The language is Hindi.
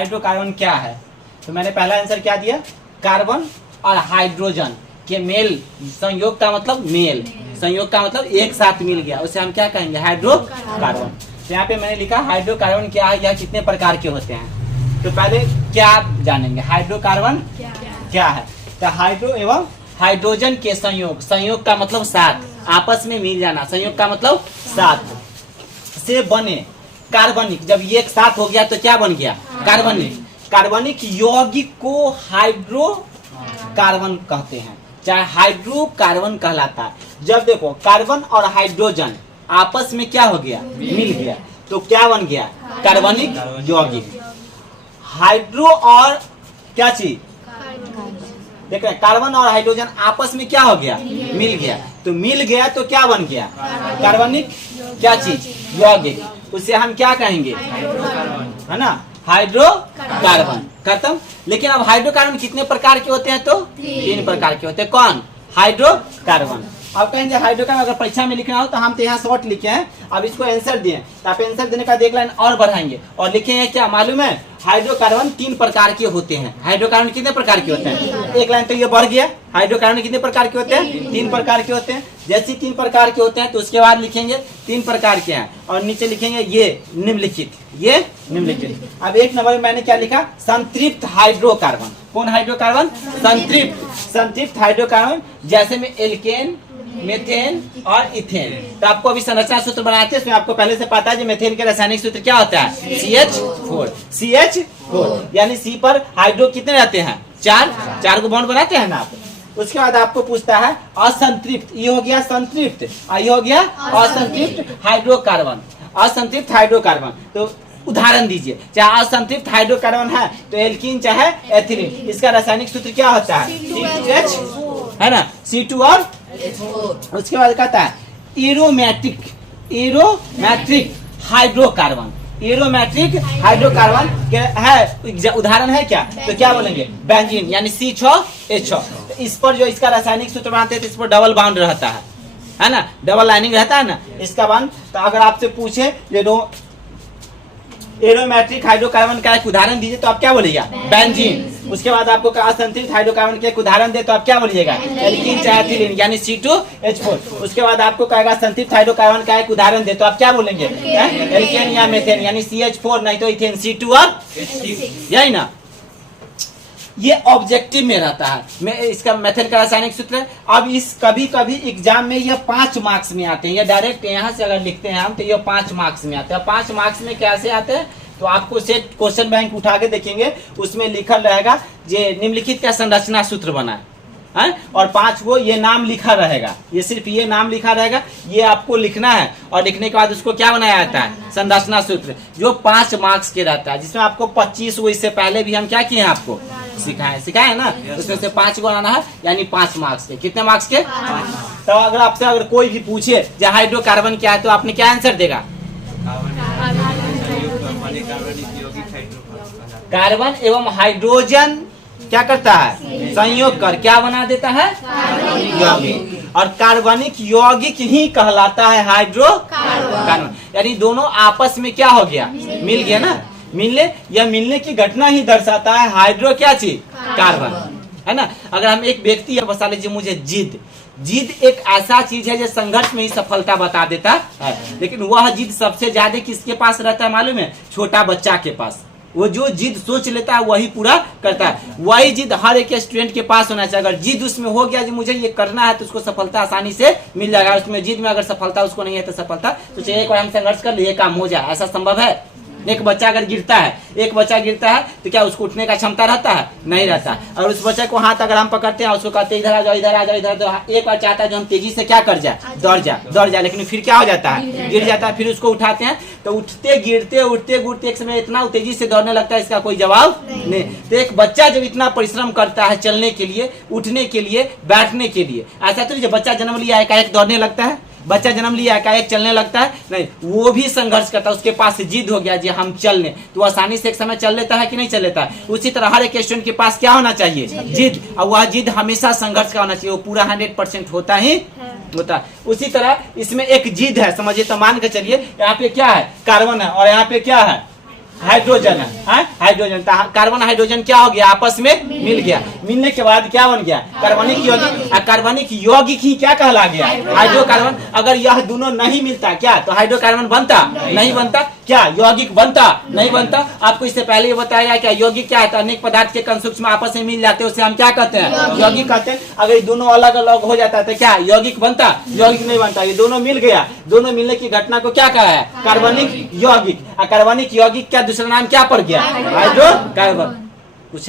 हाइड्रोकार्बन क्या है? तो मैंने पहला आंसर क्या दिया, कार्बन और हाइड्रोजन के मेल संयोग का मतलब मेल, संयोग का मतलब एक साथ मिल गया, उसे हम क्या कहेंगे, हाइड्रोकार्बन। तो यहाँ पे मैंने लिखा हाइड्रोकार्बन क्या है या कितने प्रकार के होते हैं। तो पहले क्या आप जानेंगे हाइड्रोकार्बन क्या है। तो हाइड्रो एवं हाइड्रोजन के संयोग, संयोग का मतलब साथ, आपस में मिल जाना, संयोग का मतलब साथ से बने कार्बनिक, जब ये एक साथ हो गया तो क्या बन गया, कार्बनिक। कार्बनिक यौगिक को हाइड्रोकार्बन कहते हैं, चाहे हाइड्रोकार्बन कहलाता है। जब देखो कार्बन और हाइड्रोजन आपस में क्या हो गया, मिल गया, तो क्या बन गया, कार्बनिक यौगिक। हाइड्रो और क्या चीज, देख रहे हैं, कार्बन और हाइड्रोजन आपस में क्या हो गया, मिल गया, तो मिल गया तो क्या बन गया, कार्बनिक क्या चीज, यौगिक। उसे हम क्या कहेंगे, है ना, हाइड्रोकार्बन। खत्म। लेकिन अब हाइड्रोकार्बन कितने प्रकार के होते हैं, तो 3 प्रकार के होते हैं। कौन, हाइड्रोकार्बन। अब कहेंगे हाइड्रोकार्बन अगर परीक्षा में लिखना हो तो हम तो यहाँ शॉर्ट लिखे हैं, अब इसको आंसर दिए, तो आप आंसर देने का एक लाइन और बढ़ाएंगे और लिखेंगे क्या मालूम है, हाइड्रोकार्बन 3 प्रकार के होते हैं। हाइड्रोकार्बन कितने प्रकार के होते हैं, एक लाइन तो ये बढ़ गया। हाइड्रोकार्बन कितने प्रकार के होते हैं, 3 प्रकार के होते हैं। जैसे 3 प्रकार के होते हैं तो उसके बाद लिखेंगे 3 प्रकार के हैं और नीचे लिखेंगे ये निम्नलिखित, ये निम्नलिखित। अब 1 नंबर में मैंने क्या लिखा, संतृप्त हाइड्रोकार्बन। कौन हाइड्रोकार्बन, संतृप्त, संतृप्त हाइड्रोकार्बन, जैसे में एल्केन, मेथेन और इथेन। तो आपको अभी संरचना सूत्र बनाते हैं, इसमें आपको पहले से पता है कि मेथेन के रासायनिक सूत्र क्या होता है, CH4 यानी C पर हाइड्रो कितने रहते हैं, 4 को बॉन्ड बनाते हैं ना आप। उसके बाद आपको पूछता है असंतृप्त, ये हो गया संतृप्त, ये हो गया असंतृप्त हाइड्रोकार्बन, असंतृप्त हाइड्रोकार्बन। तो उदाहरण दीजिए, चाहे असंतृप्त हाइड्रोकार्बन है तो एल्कीन चाहे एथिलीन, इसका रासायनिक सूत्र क्या होता है, C2H, है ना, C2 और उसके बाद कहता है एरोमेटिक, एरोमेट्रिक हाइड्रोकार्बन, एरोमेट्रिक हाइड्रोकार्बन है, उदाहरण है क्या, तो क्या बोलेंगे, बेंजीन यानी C6H6। तो इस पर जो इसका रासायनिक सूत्र बनाते हैं तो इस पर डबल बॉन्ड रहता है ना, डबल लाइनिंग रहता है ना इसका बॉन्ड। तो अगर आपसे पूछे एरोमेट्रिक हाइड्रोकार्बन का एक उदाहरण दीजिए तो आप क्या बोलिएगा, बेंजीन। उसके बाद आपको असंतृप्त हाइड्रोकार्बन के एक उदाहरण दे तो आप क्या बोलिएगा, एल्कीन चाहे एथिलीन यानी C2H4। उसके बाद आपको कहेगा संतृप्त हाइड्रोकार्बन का एक उदाहरण दे तो आप क्या बोलेंगे, एल्केन या मेथेन यानी CH4 नहीं तो इथेन C2 और यही ना। ये ऑब्जेक्टिव में रहता है, मैं इसका मेथड का रासायनिक सूत्र है। अब इस कभी कभी एग्जाम में ये 5 मार्क्स में आते हैं, ये डायरेक्ट यहाँ से अगर लिखते हैं हम तो ये 5 मार्क्स में आते हैं। 5 मार्क्स में कैसे आते हैं, तो आपको सेट क्वेश्चन बैंक उठा के देखेंगे, उसमें लिखल रहेगा ये निम्नलिखित का संरचना सूत्र बना है और 5 को ये नाम लिखा रहेगा, ये सिर्फ ये नाम लिखा रहेगा, ये आपको लिखना है और लिखने के बाद उसको क्या बनाया जाता है, संरचना सूत्र, जो 5 मार्क्स के रहता है, जिसमें आपको 25 वो इससे पहले भी हम क्या किए हैं, आपको सिखाए ना, उसमें से 5 को आना है यानी 5 मार्क्स के। कितने मार्क्स के, तो अगर आपसे अगर कोई भी पूछे जो हाइड्रोकार्बन क्या है तो आपने क्या आंसर देगा, कार्बन एवं हाइड्रोजन क्या करता है, संयोग कर क्या बना देता है, यौगिक। और कार्बनिक यौगिक ही कहलाता है हाइड्रोकार्बन, यानी दोनों आपस में क्या हो गया, मिल गया ना, मिलने की घटना ही दर्शाता है हाइड्रो क्या चीज, कार्बन, है ना। अगर हम एक व्यक्ति है, बता लीजिए मुझे जिद एक ऐसा चीज है जो संघर्ष में ही सफलता बता देता है, लेकिन वह जिद सबसे ज्यादा किसके पास रहता है मालूम है, छोटा बच्चा के पास। वो जो जिद सोच लेता है वही पूरा करता है, वही जिद हर एक स्टूडेंट के पास होना चाहिए। अगर जिद उसमें हो गया कि मुझे ये करना है तो उसको सफलता आसानी से मिल जाएगा। उसमें जिद में अगर सफलता उसको नहीं है तो सफलता तो चाहिए, एक बार हम संघर्ष कर लिए काम हो जाए, ऐसा संभव है। एक बच्चा अगर गिरता है तो क्या उसको उठने का क्षमता रहता है, नहीं रहता। और उस बच्चे को हाथ अगर हम पकड़ते हैं, उसको कहते हैं इधर आ जाओ, इधर आ जाओ, इधर तो एक बार चाहता है जो हम तेजी से क्या कर जाए, दौड़ जाए, लेकिन फिर क्या हो जाता है, गिर जाता है। फिर उसको उठाते हैं तो उठते गिरते एक समय इतना तेजी से दौड़ने लगता है, इसका कोई जवाब नहीं। तो एक बच्चा जब इतना परिश्रम करता है चलने के लिए, उठने के लिए, बैठने के लिए, ऐसा तो जब बच्चा जन्म लिया एकाएक दौड़ने लगता है, बच्चा जन्म लिया एकाएक चलने लगता है, नहीं, वो भी संघर्ष करता है। उसके पास जिद हो गया जी हम चल लें, तो आसानी से एक समय चल लेता है कि नहीं चल लेता है। उसी तरह हर एक स्टूडेंट के पास क्या होना चाहिए, जिद, और वह जिद हमेशा संघर्ष का होना चाहिए, वो पूरा 100% होता है। उसी तरह इसमें एक जिद है, समझिए तो मान के चलिए यहाँ पे क्या है, कार्बन है और यहाँ पे क्या है, हाइड्रोजन है, हाइड्रोजन। कार्बन हाइड्रोजन क्या हो गया, आपस में मिल गया। मिलने के बाद क्या बन गया, कार्बनिक यौगिक। कार्बनिक यौगिक ही क्या कहला गया, हाइड्रोकार्बन। अगर यह दोनों नहीं मिलता क्या तो हाइड्रोकार्बन बनता नहीं बनता, क्या यौगिक बनता नहीं बनता। आपको इससे पहले ये बताया गया क्या यौगिक क्या है, अनेक पदार्थ के कण सूक्ष्म आपस में मिल जाते हैं, उसे हम क्या कहते हैं, यौगिक कहते हैं। अगर ये दोनों अलग अलग हो जाता तो क्या यौगिक बनता, यौगिक नहीं बनता। ये दोनों मिल गया, दोनों मिलने की घटना को क्या कहा है, कार्बनिक यौगिक। कार्बनिक यौगिक क्या दूसरा नाम क्या पड़ गया, हाइड्रोकार्बन। कुछ है